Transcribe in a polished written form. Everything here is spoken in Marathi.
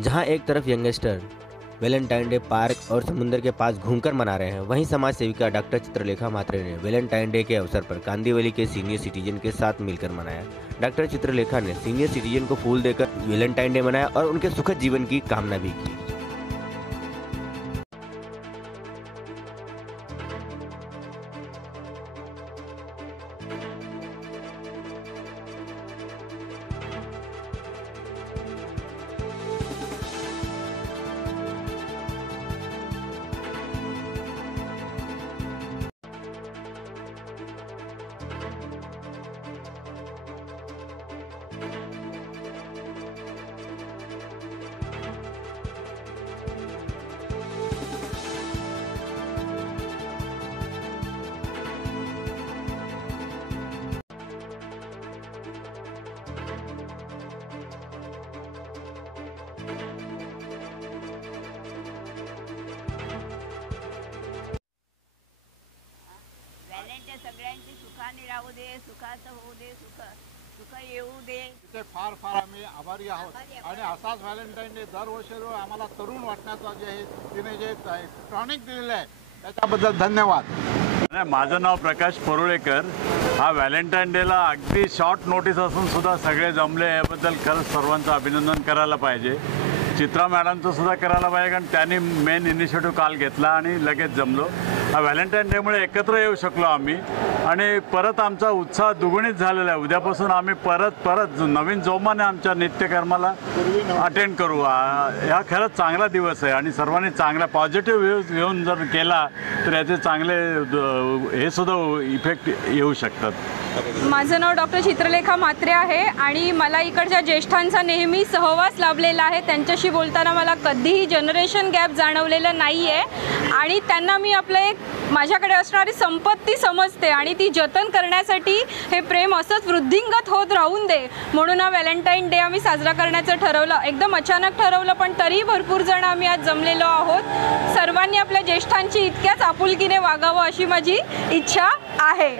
जहां एक तरफ यंगस्टर वैलेंटाइन डे पार्क और समुद्र के पास घूमकर मना रहे हैं, वहीं समाज सेविका डॉक्टर चित्रलेखा म्हात्रे ने वैलेंटाइन डे के अवसर पर कांदिवली के सीनियर सिटीजन के साथ मिलकर मनाया। डॉक्टर चित्रलेखा ने सीनियर सिटीजन को फूल देकर वैलेंटाइन डे मनाया और उनके सुखद जीवन की कामना भी की। सगळ्यांची सुखाने राहू दे, सुखाचं होऊ दे, सुख येऊ दे। तिथे फार फार आम्ही आभारी आहोत आणि असाच व्हॅलेंटाईन डे दरवर्षी आम्हाला तरुण वाटण्याचा जे आहे तिने जे टॉनिक दिलेलं आहे त्याच्याबद्दल धन्यवाद। माझं नाव प्रकाश परुळेकर। हा व्हॅलेंटाईन डेला अगदी शॉर्ट नोटीस असून सुद्धा सगळे जमले, याबद्दल खरंच सर्वांचं अभिनंदन करायला पाहिजे। चित्रा मॅडमचं सुद्धा करायला पाहिजे, कारण त्यांनी मेन इनिशिएटिव्ह काल घेतला आणि लगेच जमलो। हा व्हॅलेंटाईन डेमुळे एकत्र येऊ शकलो आम्ही आणि परत आमचा उत्साह दुगुणित झालेला आहे। उद्यापासून आम्ही परत नवीन जोमाने आमच्या नित्यकर्माला अटेंड करू। हा खरंच चांगला दिवस आहे आणि सर्वांनी चांगला पॉझिटिव्ह व्ह्यूज घेऊन जर केला तर याचे चांगले हे सुद्धा इफेक्ट येऊ शकतात। माझं नाव डॉक्टर चित्रलेखा म्हात्रे आहे आणि मला इकडच्या ज्येष्ठांचा नेहमी सहवास लाभलेला आहे। त्यांच्याशी बोलताना मला कधीही जनरेशन गॅप जाणवलेलं नाही आहे आणि त्यांना मी आपलं एक माझ्याकडे असणारी संपत्ती समजते आणि ती जतन करण्यासाठी हे प्रेम असंच वृद्धिंगत होत राहून दे म्हणून हा व्हॅलेंटाईन डे आम्ही साजरा करण्याचं ठरवलं। एकदम अचानक ठरवलं, पण तरी भरपूर जण आम्ही आज जमलेलो आहोत। सर्वांनी आपल्या ज्येष्ठांची इतक्याच आपुलकीने वागावं अशी माझी इच्छा आहे।